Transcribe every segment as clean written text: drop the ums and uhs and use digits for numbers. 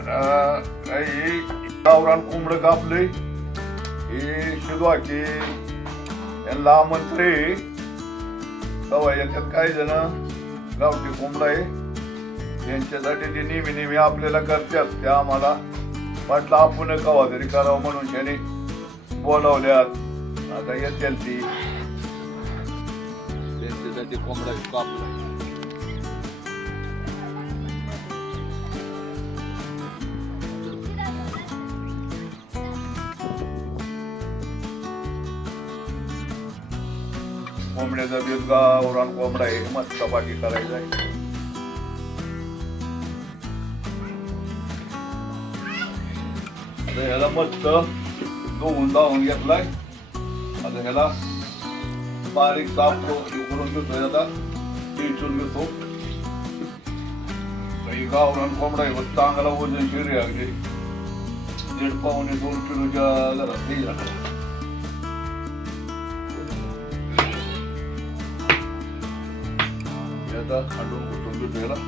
काही गावरान कोंबड कापले हे शिजवायचे यांना आमंत्रे सवय याच्यात काही जण गावठी कोंबडा आहे यांच्यासाठी जे नेहमी आपल्याला करतात त्या आम्हाला वाटलं आपण कवा तरी करावं म्हणून त्याने बोलावल्यात आता येतील ती त्यांच्यासाठी कोंबडा कापला कोंबड्याचा बेत गावरान कोंबडा आहे मस्त बाकी करायचा आहे आता ह्याला मस्त धुवून घेतलाय आता ह्याला बारीक साफ करून घेतोय आता टिचून घेतो काही गावरान कोंबडा आहे चांगला वजन शिरी अगदी 1.5 पावणे 2 किलोच्या घरात हे झालं आता खांडून घुटून घेतो याला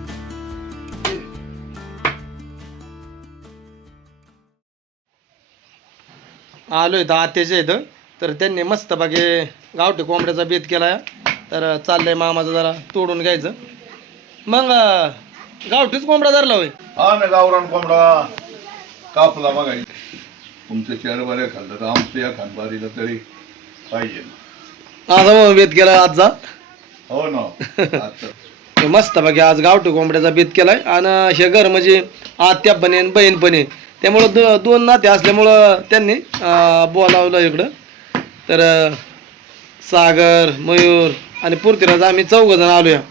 आलोय तर आत्याच्या इथं तर त्यांनी मस्त बाकी गावठी कोंबड्याचा बेत केलाय तर चाललंय मामाचं जरा तोडून घ्यायचं मग गावठीच कोंबडा धरला होय हा ना गावरान कोंबडा कापला बघा तुमच्या चार बाऱ्या खाल्लं तर आमच्या या खानबारीला तरी पाहिजे माझा मग बेत केलाय आजचा हो ना मस्त बाकी आज गावठी कोंबड्याचा बेत केलाय आणि हे घर म्हणजे आत्या पण आहे बहीण पण आहे त्यामुळं दोन नाते असल्यामुळं त्यांनी बोलावलं इकडं तर सागर मयूर आणि पृथ्वीराज आम्ही 4 जण आलोया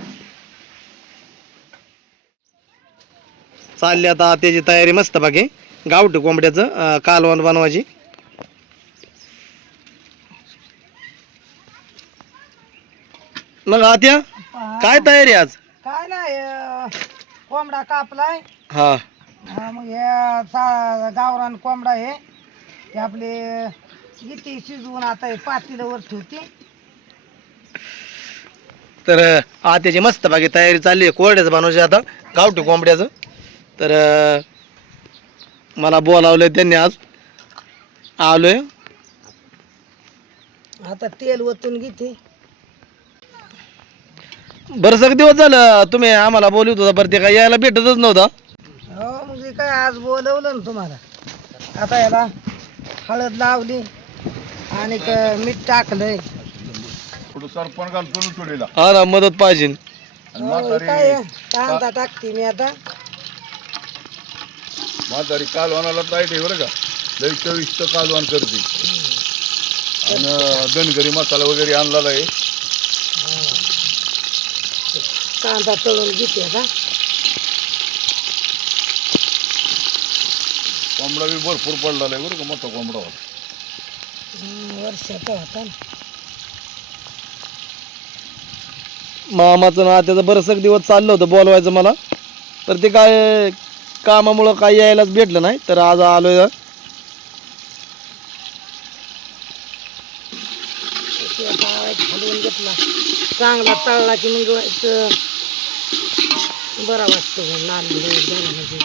चालली आता त्याची तयारी मस्त बाकी गावठी कोंबड्याचं कालवण बनवायची मग आत्या काय तयारी आज काय नाही कोंबडा कापलाय हा मग हे गावरान कोंबडा आहे ते आपले इथे शिजवून आता हे पातेल्यावर ठेवते तर आत्याची मस्त बाकी तयारी चालली आहे कोरड्याचं बनवायची आता गावठी कोंबड्याचं तर मला बोलावलं त्यांनी आज आलोय आता तेल ओतून घेते बरं सगळं दिवस झालं तुम्ही आम्हाला बोलवत होता बरं ते काय यायला भेटतच नव्हता हो मग ते काय आज बोलवलं ना तुम्हाला आता याला हळद लावली आणि मीठ टाकलंय थोडं सरपण घालतो ना चुलीला हा ना मदत पाहिजे काय कांदा टाकते मी आता म्हातारी कालवानाला टाईट आहे बरं का लई चविष्ट कालवान करते आणि धनगरी मसाला वगैरे आणलेला आहे कांदा तळून घेते आता कोंबडा बी भरपूर पडलेला आहे बरं का मोठा कोंबडा होता वर्षाचा होता ना मामाचं ना त्याचं बरंच दिवस चाललं होतं बोलवायचं मला तर ते काय कामामुळं काही यायलाच भेटलं नाही तर आज आलोय घालून घेतला चांगला तळला की मग बरा वाटतो लाल म्हणजे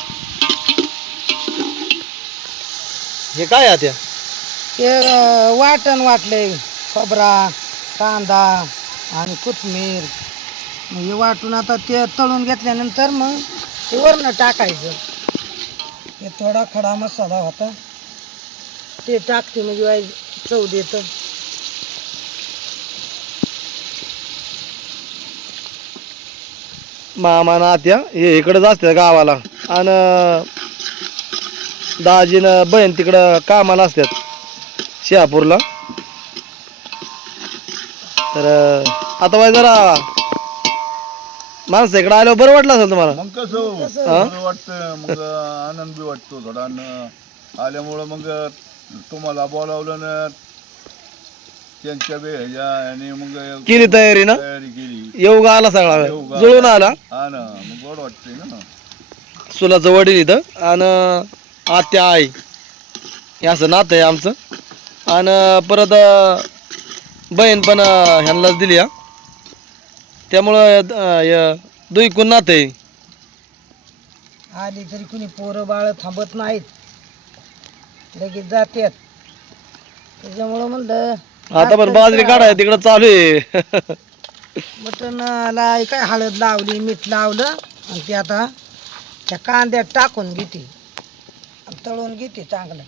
हे काय आहे त्या ते वाटण वाटले खोबरा कांदा आणि कोथिंबीर मग हे वाटून आता ते तळून घेतल्यानंतर मग ते वरनं टाकायचं हे थोडा खडा मसाला होता ते टाकते म्हणजे चव देतं मामा ना आत्या हे इकडंच असते गावाला आणि दाजीनं बहीण तिकडं कामाला असतात शहापूरला तर आता बाय जरा माणसं इकडं आल्यावर बरं वाटलं असेल तुम्हाला मग कसं बरं वाटतं मग आनंद बी वाटतो थोडा आल्यामुळं मग तुम्हाला बोलावलं ना त्यांच्या बी ह्याच्या आणि मग केली तयारी ना तयारी केली येऊ आला सगळा जुळून आला हा ना मग गोड वाटतंय ना सुलाचं वडील इथं आणि आत्या आई हे असं नातं आहे आमचं आणि परत बहीण पण ह्यांनाच दिली हा त्यामुळं दुईकून नातं आहे आली तरी कुणी पोरं बाळ थांबत नाहीत, लगेच जातात. त्याच्यामुळं म्हणलं आता पण बाजरी काढाय तिकडं चालू आहे. मटणाला काय हळद लावली, मीठ लावलं आणि ते आता त्या कांद्यात टाकून घेते, तळून घेते चांगलं.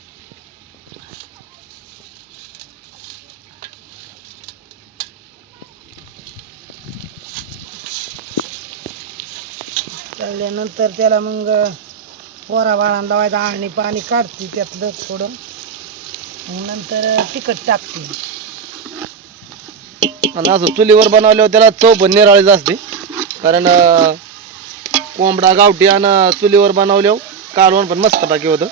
तळल्यानंतर त्याला मग पोरा बाळांना लावायचं, आणि पाणी काढते त्यातलं थोडं, मग नंतर तिखट टाकते. आणि असं चुलीवर बनवल्यावर त्याला चव पण निराळीच असते, कारण कोंबडा गावठी आणि चुलीवर बनवल्यावर कालवण पण मस्त बाकी होतं.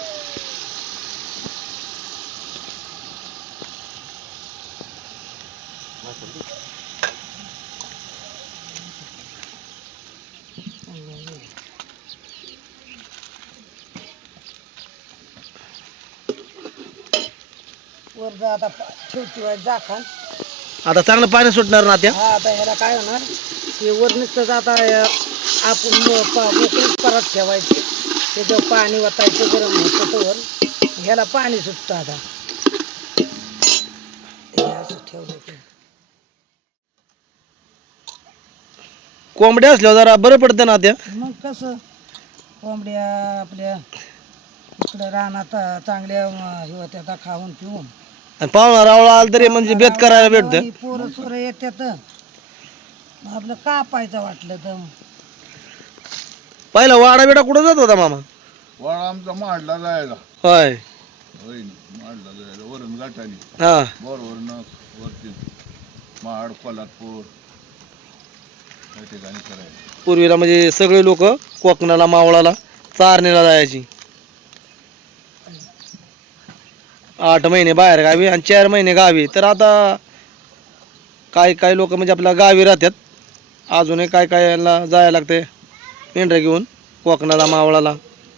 वर आता ठेवती वाईट झाकण. आता चांगलं पाणी सुटणार ना त्या. हा, आता ह्याला काय होणार, हे वर नुसतं आता आपण मोकळीच परत ठेवायची, त्याच्यावर पाणी वतायचं गरम होतं तोवर, ह्याला पाणी सुटतं. आता हे असं ठेवलं की कोंबड्या असल्यावर जरा बरं पडतं ना त्या. मग कसं कोंबड्या आपल्या इकडं रानात चांगल्या हे होत्या, आता खाऊन पिऊन. आणि पाहुणा रावळा आला तरी म्हणजे बेत करायला भेटतं. पोरं सोरं येतात, मग आपलं कापायचं वाटलं तर. पहिला वाडा बिडा कुठं जात होता मामा? वाडा आमचा माडला जायला. होय. होय माडला जायला वरण गाठाने हा. बरोबर वरती महाड कोल्हापूर त्या ठिकाणी करायला. पूर्वीला म्हणजे सगळे लोक कोकणाला मावळाला चारणीला जायची. 8 महिने बाहेर गावी आणि 4 महिने गावी. तर आता काय लोक म्हणजे आपल्या गावी राहतात, अजूनही काय याला जायला लागते मेंढ्या घेऊन कोकणाला मावळाला.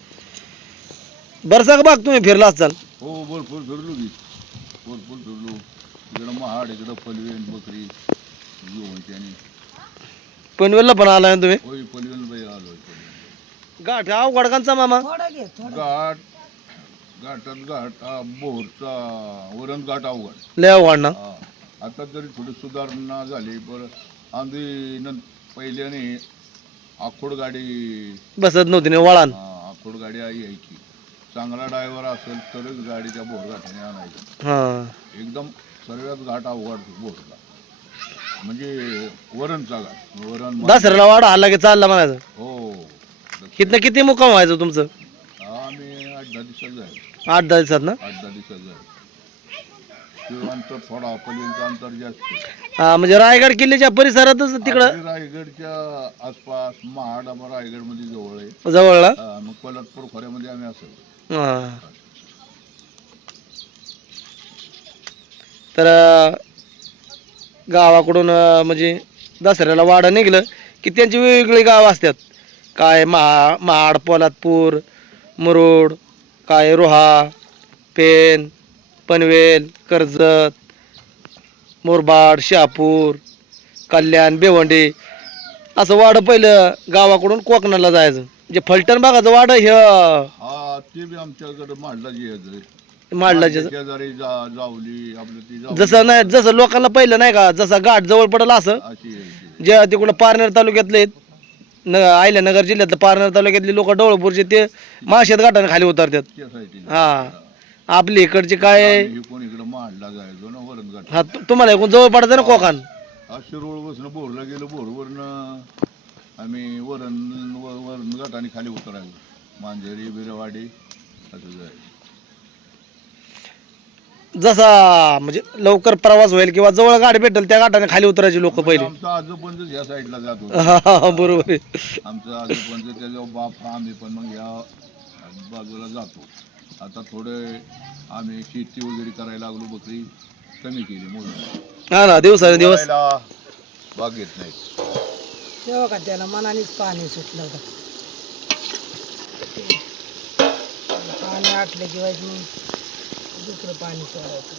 बरसा का बाग तुम्ही फिरला असाल? हो भरपूर फिरलो की, भरपूर फिरलो. इकडं महाड, इकडं पलवेन बकरी घेऊन त्याने. पनवेलला पण आलाय ना तुम्ही? होय पलवेन बाई आलो. गाठ अवघडकांचा मामा. थोडा घे थोडा. घाटात घाट बोरचा वरण घाट अवघड. लय अवघड ना. हा. आता तरी थोडी सुधारणा झाली. बरं आम्ही पहिल्याने आखोड गाडी बसत नव्हती ना वळान. आखोड गाडी यायची. चांगला ड्रायव्हर असेल तरच गाडीच्या बोरघाटाने आणायची. हा. एकदम सर्वात घाट अवघड बोरला, म्हणजे वरणचा घाट. वरण दसऱ्याला वाडा आला की चालला म्हणायचं. हो. इथनं किती मुक्काम व्हायचं तुमचं? आम्ही 8-10 दिवसात जायचो. 8-10 दिवसात ना. 8-10 दिवसात जायचो. ते अंतर थोडा पलीकडचं अंतर जास्त. हा, म्हणजे रायगड किल्ल्याच्या परिसरातच तिकडं आपली रायगडच्या आसपास महाड रायगड मध्ये जवळ आहे. जवळला. मग कोल्हापूर खोऱ्यामध्ये आम्ही असतो. हा. तर गावाकडून म्हणजे दसऱ्याला वाडा निघलं की त्यांची वेगवेगळी गावं असतात. काय महाड, पोलादपूर, मुरुड, काय रोहा, पेन, पनवेल, कर्जत, मुरबाड, शहापूर, कल्याण, बेवंडे असं वाडं पहिलं गावाकडून कोकणाला जायचं. म्हणजे फलटण भागाचं वाडं हे हा ते बी आमच्याकडे मांडला जे माडलाचे. शेजारी जावली आपलं ती जसं नाही, जसं लोकांना पहिलं नाही का, जसा घाट जवळ पडल असं अशी जे तिकडं पारनेर तालुक्यातले अहिल्यानगर जिल्ह्यातलं पारनेर तालुक्यातले लोक डोळपूरचे ते माळशेत घाटाने खाली उतरतात. त्या साईडला. हा. आपली इकडचे काय, कोण इकडे मांडला जायचो ना वरण घाट. हा तुम्हाला एकूण जवळ पडतं ना कोकण. शिरोळ बसणं बोरला गेलो, बोरवरनं आम्ही वरण घाटाने खाली उतरायचो. मांजरी बिरवाडी असं जायचं. जसा म्हणजे लवकर प्रवास होईल किंवा जवळ गाडी भेटेल त्या घाटाने खाली उतरायचे लोक पहिले. आमचं आजोपंच या साईडला जात होतं. बरोबर आहे. आमचं आजोपंच त्याच्या बाप आम्ही पण मग या बाजूला जातो. आता थोडे आम्ही शेती वगैरे करायला लागलो, बकरी कमी केली म्हणून. हा ना, दिवसाने दिवस बाग घेत नाही. तेव्हा का त्याला मनानेच पाणी सुटलं होतं. पाणी आटलं की वाईट मग दुसरं पाणी सोडायचं.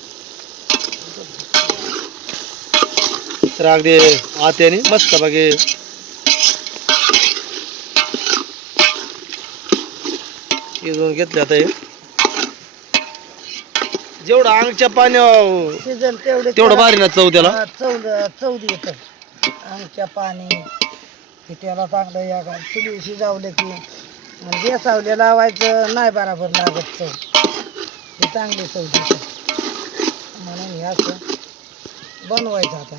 तर अगदी आत्याने मस्त बागे शिजवून घेतले आता हे जेवढं अंगच्या पाण्यावर शिजल तेवढे तेवढं भारी ना चव त्याला. चौदी येतं आमच्या पाणी की त्याला चांगलं या चुली शिजावलं की बेसावले लावायचं नाही बराबर लागत चव हे चांगली चव देतं म्हणून हे असं बनवायचं आता.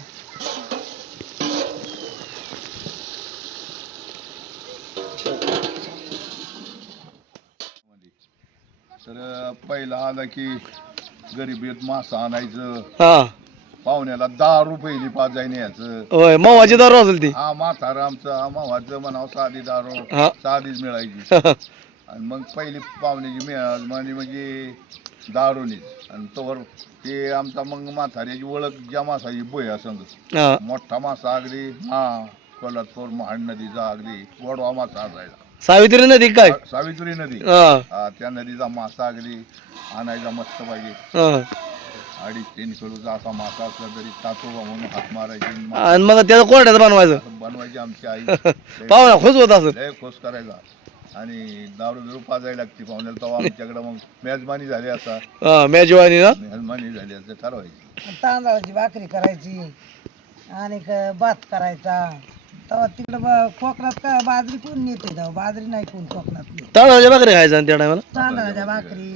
तर पहिला आला की गरिबीत मासा आणायचं, हा पाहुण्याला 10 रुपये पाजाय न्यायचं. होय मवाची दारू असेल ती. हा म्हातारा आमचं मावाचं म्हणावं साधी दारू हा साधीच मिळायची. आणि मग पहिली पाहुण्याची मेहरबानी म्हणजे दारूनीच. आणि तोवर ते आमचा मग म्हाताऱ्याची ओळख ज्या मासाची बोया समज हा मोठा मासा अगदी कोल्हापूर महाड नदीचा अगदी गोडवा मासा असायचा. सावित्री नदी काय. सावित्री नदी हा त्या नदीचा मासा अगदी आणायचा मस्त पाहिजे. हा 2.5-3 किलोचा असा मासा असला तरी तातोबा म्हणून हात मारायची आणि मग त्याचं कोरड्यात बनवायचं. बनवायची आमची आई. पाहुणा खुश होत असं. लय खोस करायचा आणि दारू बिरू पाजायला लागते पाहुण्याला. तेव्हा आमच्याकडे मग मेजबानी झाली असा हा मेजवानी ना. मेजबानी झाली असं ठरवायची. तांदळाची भाकरी करायची आणि भात करायचा. तेव्हा तिकडं कोकणात काय बाजरी कोण नेते तेव्हा बाजरी नाही कोण कोकणात नेत. तांदळाच्या भाकरी खायचं आणि त्या टायमाला. तांदळाच्या भाकरी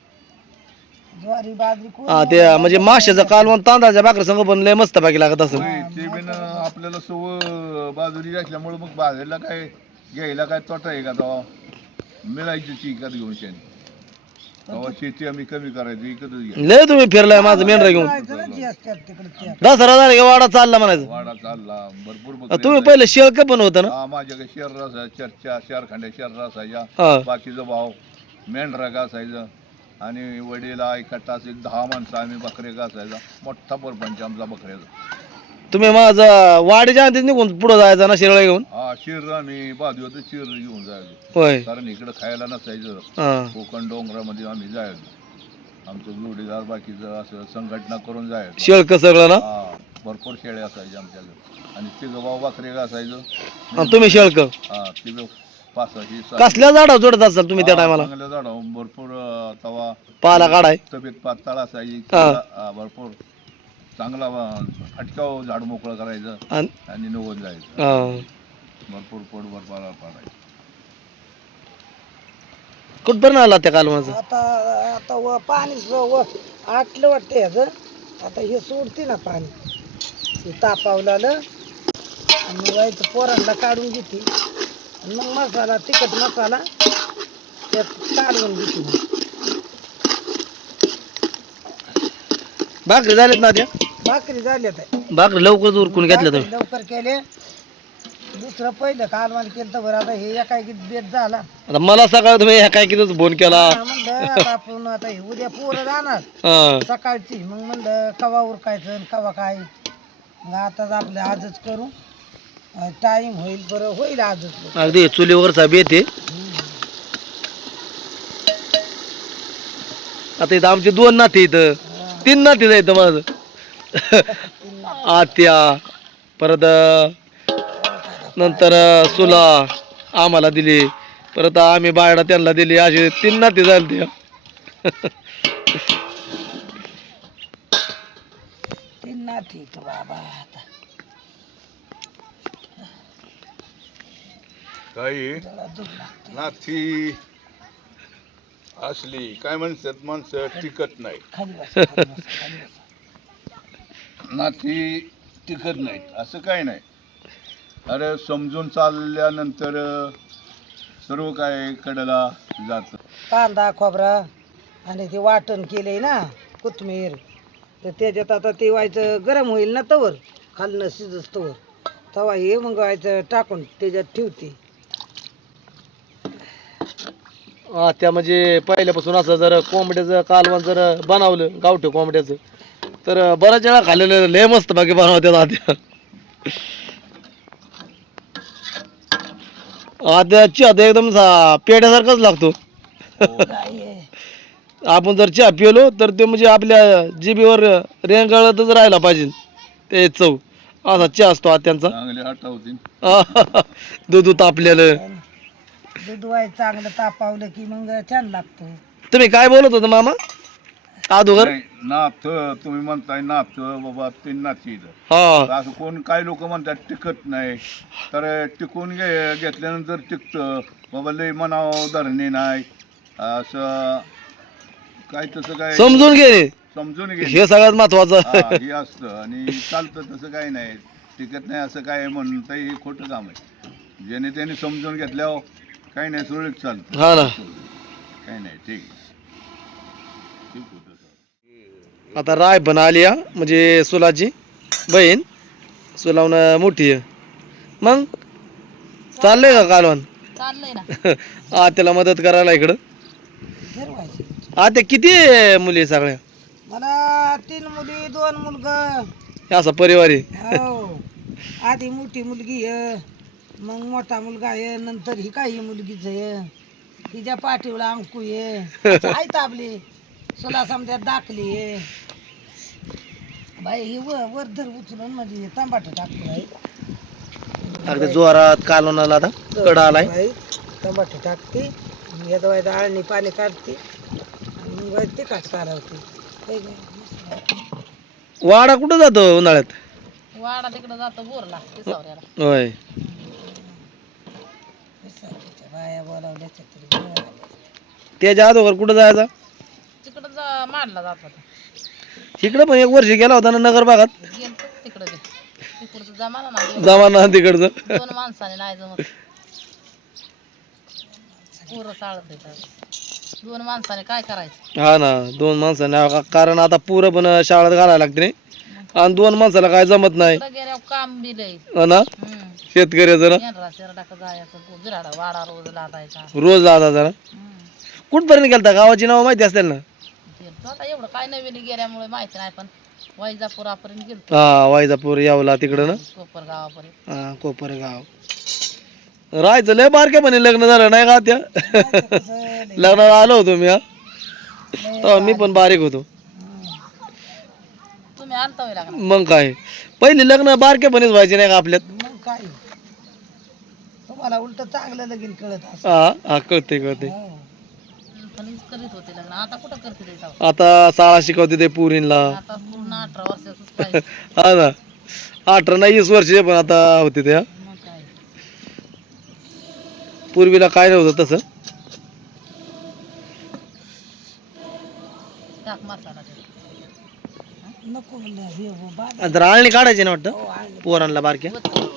ज्वारी बाजरी कोण हा ते म्हणजे माशाचं कालवण तांदळाच्या भाकरी संग पण लय मस्त बाकी लागत असं. होय, ते बिन आपल्याला सव बाजूरी असल्यामुळे मग बाजरीला काय घ्यायला काय तोटा आहे का? तेव्हा मिळायची ती इकत घेऊन शेणी. तेव्हा शेती आम्ही कमी करायची इकतच घ्या. लय तुम्ही फिरलाय माझं मेंढरा घेऊन. करायचं ना जी असतात तिकडे त्या. दसरा झाला की वाडा चालला म्हणायचं. वाडा चालला भरपूर बकऱ्या तुम्ही पहिले शेळक पण होतं ना. हा माझ्याकडे शेर असायच्या 4 खंड्या शेर असायच्या. हा बाकीचा भाव मेंढरा घासायचं आणि वडीला एका तास 10 माणसं आम्ही बकरे घासायचा. मोठा परपंच आमचा बकऱ्याचा. तुम्ही माझं वाडीच्या आधीच निघून पुढे जायचा ना शिरळा घेऊन. हा शिर आम्ही बाजूला शिर घेऊन जायचो होय कारण इकडं खायला नसायचं. हा कोकण डोंगरामध्ये आम्ही जायचो. आमचं जोडीदार बाकीचं असं संघटना करून जायचो. शेळक सगळं ना. हा भरपूर शेळे असायचे आमच्याकडे आणि तिघं भाऊ बकरे घासायचो. आणि तुम्ही शेळक हा तिघं 5-6 कसल्या झाडावर जोडत असाल तुम्ही त्या टायमाला. चांगल्या झाडावर भरपूर तवा पाला काढाय. तब्येत पातळ असायची. हा. भरपूर चांगला हटकाव झाड मोकळं करायचं आणि निघून जायचं. हा भरपूर पोटभर पाला पाडायचं. कुठपर्यंत आला त्या कालवाचं. आता आता पाणी आटलं वाटतं याचं. आता हे सोडते ना पाणी हे तापावलं आणि व्हायचं पोरांना काढून घेते आणि मग मसाला तिखट मसाला त्यात काढून घेते. भाकरी झाल्यात ना त्या. भाकरी झाल्यात आहे. भाकरी लवकर उरकून घेतल्या तुम्ही. भाकरी लवकर केले. दुसरं पहिलं कालवान केलं तर बरं. आता हे एका बेत झाला. आता मला सकाळ तुम्ही ह्या काय किती फोन केला. म्हणलं आता आपण आता हे उद्या पोरं जाणार हा सकाळची. मग म्हणलं कवा उरकायचं आणि कवा काय. मग आताच आपलं आजच करू. टाइम होईल बरं होईल आजच. अगदी चुलीवरचा बेत आहे. आता इथं आमचे 2 नाते इथं 3 नाते जायचं माझं. आत्या परत नंतर सुला आम्हाला दिली. परत आम्ही बायडा त्यांना दिली. असे 3 नाते झाले त्या. तीन ठीक बाबा. आता काही जरा दूध लागतं. नाथी असली काय म्हणतात माणसं टिकत नाही. खाली बस, खाली बस, खाली बस. नाथी टिकत नाहीत असं काही नाही. अरे समजून चालल्यानंतर सर्व काय कडेला जातं. कांदा खोबरा आणि ते वाटण केलंय ना कोथिंबीर. तर त्याच्यात आता ते व्हायचं गरम होईल ना तवर खालनं शिजत तवर. तवा हे मग व्हायचं टाकून त्याच्यात ठेवते. त्या म्हणजे पहिल्यापासून असं जर कोंबड्याचं कालवण जर बनवलं गावठी कोंबड्याचं तर बऱ्याच वेळा खाल्लेलं लय मस्त बाकी बनवतात आत्या. आत्याची आता एकदम पेढ्यासारखाच लागतो. आपण जर चहा पिलो तर ते म्हणजे आपल्या जिभेवर रेंगाळतच राहायला पाहिजे ते चव. असा चहा असतो आत्यांचा. चांगले आठवतील. दूध तापलेलं. दूध वाय चांगलं तापावलं की मग छान लागतो. तुम्ही काय बोलत होता मामा अगोदर? नाही, नाथ तुम्ही म्हणताय नाथ बाबा ते नाथी हा असं कोण काही लोक म्हणतात टिकत नाही, तर टिकून घेतल्यानंतर टिकतं बाबा. लय मनाव धरणे नाही असं काय, तसं काय समजून घे, समजून घे हे सगळ्यात महत्वाचं. हे असतं आणि चालतं. तसं काही नाही, टिकत नाही असं काय म्हणतं हे खोटं काम आहे. ज्याने त्याने समजून घेतल्यावर काही नाही, सुरळीत चालतं. हा ना. काही नाही, ठीक ठीक होतं. आता राय पण आली हा, म्हणजे सुलाची बहीण, सुलावणं मोठी आहे. मग चाललंय का कालवण? चाललंय ना. त्याला मदत करायला इकडं. आता किती मुली आहे सगळ्या? मला 3 मुली 2 मुलग. हे असा परिवार आहे. हो, आधी मोठी मुलगी आहे, मग मोठा मुलगा आहे, नंतर ही काही मुलगीच आहे. तिच्या पाठीवला अंकू आहे. आई ताबली सुला समजा दाखली आहे. बाई ही वर धर उचलून म्हणजे तांबाट टाकतो आहे. अगदी जोरात कालवणाला आता कडा आलाय. बाई तांबाट टाकते, येतं बाई आळणी पाणी काढते आणि मग बाई तिखट काढवते. काही नाही. वाडा कुठं जातो उन्हाळ्यात? वाडा तिकडं जातो बोरला पिसावऱ्याला. होय. पिसावऱ्याच्या बाया बोलावल्याच्या तरी बरं आल्या. त्याच्या अगोदर कुठं जायचा? तिकडं मांडला जात होता. इकडं पण एक वर्ष गेला होता ना नगर भागात. गेलतो तिकडं बी. तिकडचं जमाना ना जमाना तिकडचं. 2 माणसाने नाही जमत. पोरं चालत देतात. 2 माणसाने काय करायचं? हा ना, 2 माणसांना, कारण आता पुरं पण शाळेत घालायला लागते नाही, आणि 2 माणसाला काय जमत नाही. तिकडं गेल्यावर काम बी लय. हो ना, शेतकऱ्याचं ना येणरा शेरडाक जायचं, बिराडा वाडा रोज लाटायचा. रोज जाता जरा. कुठपर्यंत गेलता? गावाची नाव माहिती असेल ना? गेलतो आता, एवढं काय नवीन गेल्यामुळे माहिती नाही, पण वैजापुरापर्यंत गेलतो. हा, वायजापूर यावला तिकडं ना. कोपर गावापर्यंत. हा, कोपरगाव. राहायचं लय बारक्या पण लग्न झालं नाही का त्या? लग्नाला आलो होतो मी. तेव्हा मी पण बारीक होतो. तुम्ही आलता होय लागणार. मग काय, पहिली लग्न बारक्यापणीच व्हायची नाही का आपल्यात? मग काय, तुम्हाला उलट चांगलं लगीन कळत असं. हा कळते कळते. करीत होते लग्न, आता कुठं करते ते जाऊ. आता शाळा शिकवते ते पुरींला. आता पूर्ण 18 वर्षाचंच पाहिजे. हा ना, 18 नाही 20 वर्षे पण आता होते त्या. मग काय, पूर्वीला काय नव्हतं तसं. टाक मसाला ते. नको म्हणलं आता आळणी काढायची ना वाटतं पोरांना बारक्या.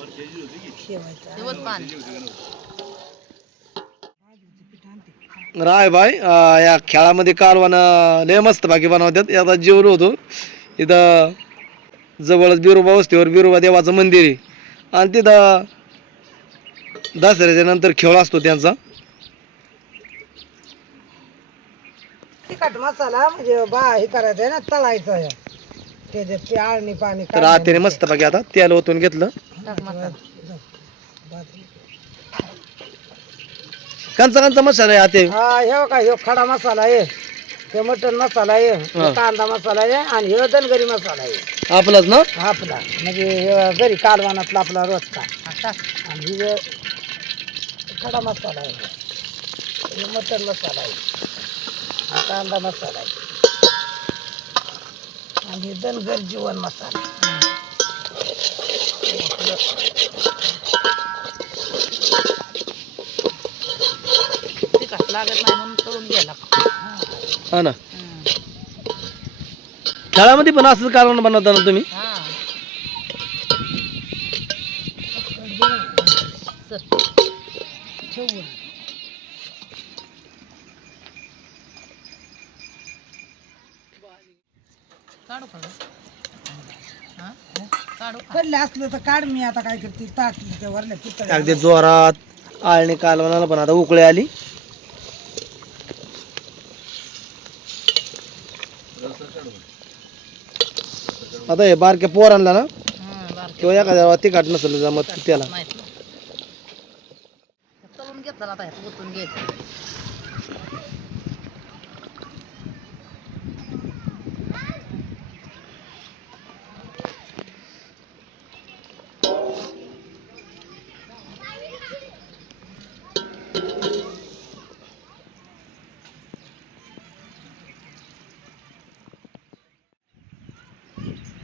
राय बाय, या खेळामध्ये कालवण लय मस्त बाकी बनवतात. आता जेवलो होतो इथं जवळच बिरोबा वस्तीवर बिरोबा देवाचं मंदिर आहे, आणि तिथं दसऱ्याच्या नंतर खेळ असतो त्यांचा. तिखट मसाला म्हणजे हे करायचं आहे ना, तळायचं आहे ते आळणी पाणी. तर आत्याने मस्त बाकी आता तेल ओतून घेतलं. कंचा मसाला आहे आते? हे काय, हे खडा मसाला आहे, हे मटन मसाला आहे, हे कांदा मसाला आहे, आणि हे धनगरी मसाला आहे आपलाच ना. आपला म्हणजे हे घरी कालवानातला आपला रोजचा. आणि हे खडा मसाला आहे, हे मटन मसाला आहे, हा कांदा मसाला आहे, आणि हे धनगर जीवन मसाला. लागत नाही म्हणून तळून घ्यायला. हा ना, खेळामध्ये पण असंच कालवण बनवता ना तुम्ही? कडले असलं तर काढ, मी आता काय करते ताट वरल्या पितळ्या. अगदी जोरात आळणी कालवणाला पण आता उकळी आली. आता हे बारक्या पोरांना ना, किंवा एखाद्या तिखट नसेल जमत त्याला तळून घेतला आता ओतून घ्यायचं.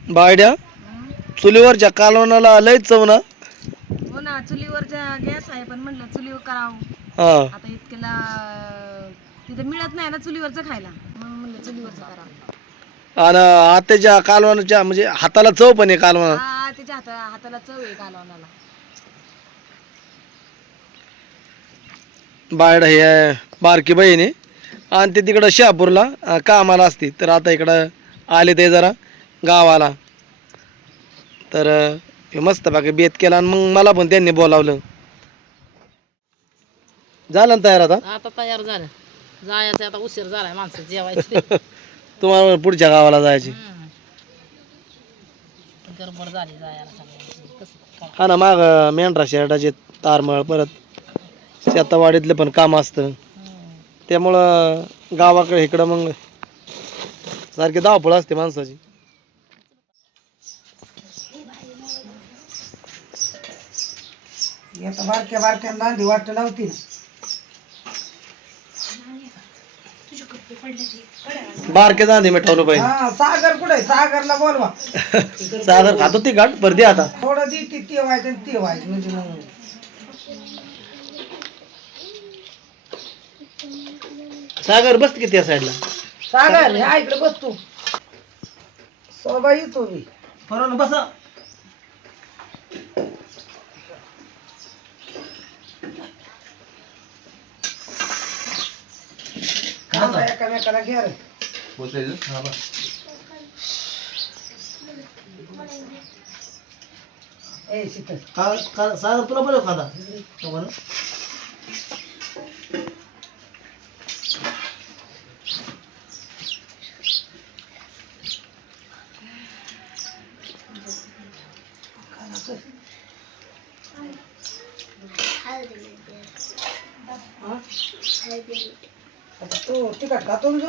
बायड्या चुलीवरच्या कालवणाला लय चव ना. हो ना, चुलीवरचा गॅस आहे पण म्हणलं चुलीवर करावं. हा आता इतक्याला तिथं मिळत नाही ना चुलीवरचं खायला, म्हणून म्हणलं चुलीवरचं करावं. आणि आत्याच्या कालवणाच्या म्हणजे हाताला चव पण आहे कालवणा. हा, त्याच्या हाताला चव आहे कालवणाला. बायडा हे बारकी बहीण आहे आणि ते तिकडं शहापूरला कामाला असते. तर आता इकडं आले ते जरा गावाला. तर हे मस्त बाकी बेत केला आणि मग मला पण त्यांनी बोलावलं. झालं ना तयार आता. आता तयार झालं, जायचं आता. उशीर झालाय, माणसं जेवायचं. तुम्हाला पुढच्या गावाला जायची. गडबड झाली जायला सगळ्यांची. कसं काय? हा ना, माग मेंढरा शेरडाचे तारमळ, परत शेतावाडीतले पण काम असतं. त्यामुळं गावाकडे इकडं मग सारखी धावपळ असते माणसाची. बारक्या बारक्या नांदी वाटत नव्हती. बारके जाणे मिठवलं पाहिजे. सागर कुठे? सागरला बोलवा. सागर खातो ती गाठ भरती आता. थोडं दी ते व्हायचं ते व्हायचं म्हणजे मग. सागर बसत की त्या साईडला. सागर ह्या इकडे बसतो. सोबा येतो मी. बरोबर बसा. एकामेकाला घ्या रे. ए शीतल, सागर तुला बरं खादा बरं. आता तो तिखट खातो ना जो.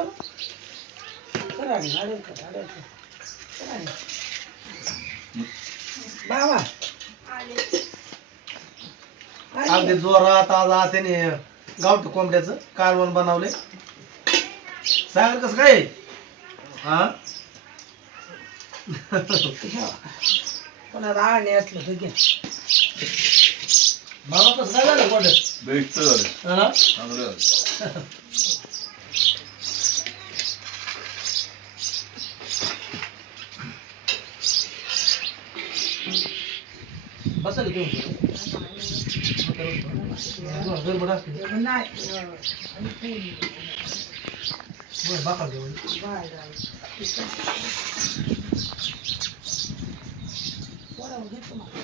बाबा अगदी जोरात आज त्याने गावठी कोंबड्याचं कालवण बनवले. सागर कसं काय? हा कोणाला आळणी असलं तर घे. बाबा कसं काय झालं कोंबड्यात? बेस्ट झालं, हा? चांगलं झालं. बसल की गडबड असते. बरं, बाका घेऊन. घेतो